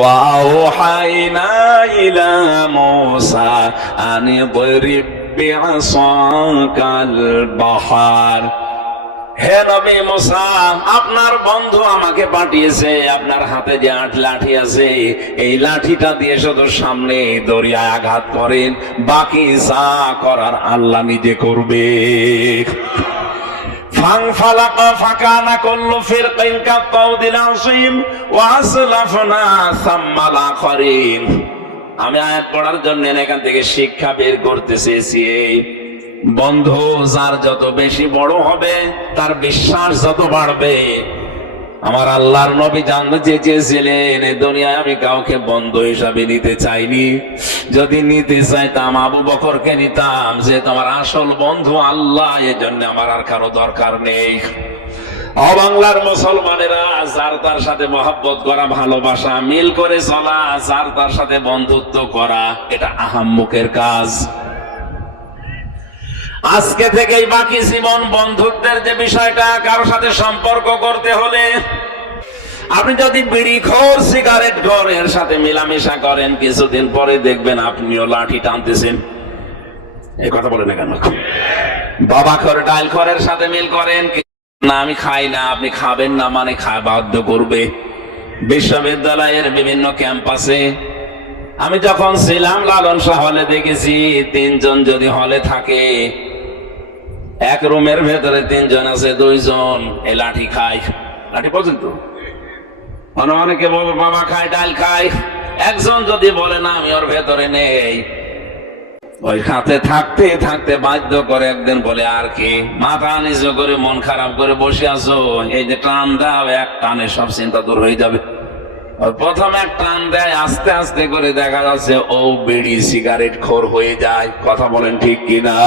وأوحينا إلى موسى أن اضرب بعصاك البحر। হে নবী মুসা, আপনার বন্ধু আমাকে পাঠিয়েছে, আপনার হাতে যে 8 লাঠি আছে এই লাঠিটা দিয়ে শুধু সামনে দরিয়ায় আঘাত করেন, বাকি যা করার আল্লাহ নিজে করবে। ফাংফালাকা ফাকানা কুল্লু ফিরকিন কাত্তাউদিল আযীম ওয়া আসলাফনা সাম্মাল আখরিন। আমি আয়াত পড়ার জন্য এখান থেকে শিক্ষা বের করতে চেয়েছি, বন্ধু যার যত বেশি বড় হবে তার বিশ্বাস যত বাড়বে। আমার আল্লাহর নবী জানতে চেয়েছিলেন এই দুনিয়ায় আমি কাউকে বন্ধু হিসাবে নিতে চাইনি, যদি নিতে চাইতাম আবু বকরকে নিতাম, যে তোমার আসল বন্ধু আল্লাহ, এজন্য আমার আর কারো দরকার নেই। বাংলার মুসলমানেরা, যার তার সাথে মহব্বত করা, ভালোবাসা, মিল করে চলা, যার তার সাথে বন্ধুত্ব করা, এটা আহাম্মুকের কাজ। আজকে থেকেই বাকি জীবন বন্ধুত্বের যে বিষয়টা, কারোর সাথে সম্পর্ক করতে হলে আপনি যদি বিড়িখোর, সিগারেট খোর এর সাথে মেলামেশা করেন, কিছুদিন পরে দেখবেন আপনিও লাঠি টানতেছেন। এই কথা বলে না কেন? বাবা খোর, ডাল খোরের সাথে মিল করেন, না আমি খাই না, আপনি খাবেন না মানে খায় বাধ্য করবে। বিশ্ববিদ্যালয়ের বিভিন্ন ক্যাম্পাসে আমি যখন ছিলাম লালন শাহ হলে দেখেছি, 3 জন যদি হলে থাকে, এক রুমের ভেতরে 3 জন আছে, 2 জন এই লাঠি খায়। লাঠি পর্যন্ত অনেকে বাবা খায়, ডাল খায়, একজন যদি বলে না আমি ওর ভেতরে নেই, ওই হাতে থাকতে থাকতে বাধ্য করে একদিন বলে আর কি, মাথা নিচু করে মন খারাপ করে বসে আছো, এই যে টান দাও, এক টানে সব চিন্তা দূর হয়ে যাবে। প্রথম এক টান দেয়, আস্তে আস্তে করে দেখা যাচ্ছে ও বিড়ি সিগারেট খোর হয়ে যায়। কথা বলেন ঠিক কিনা?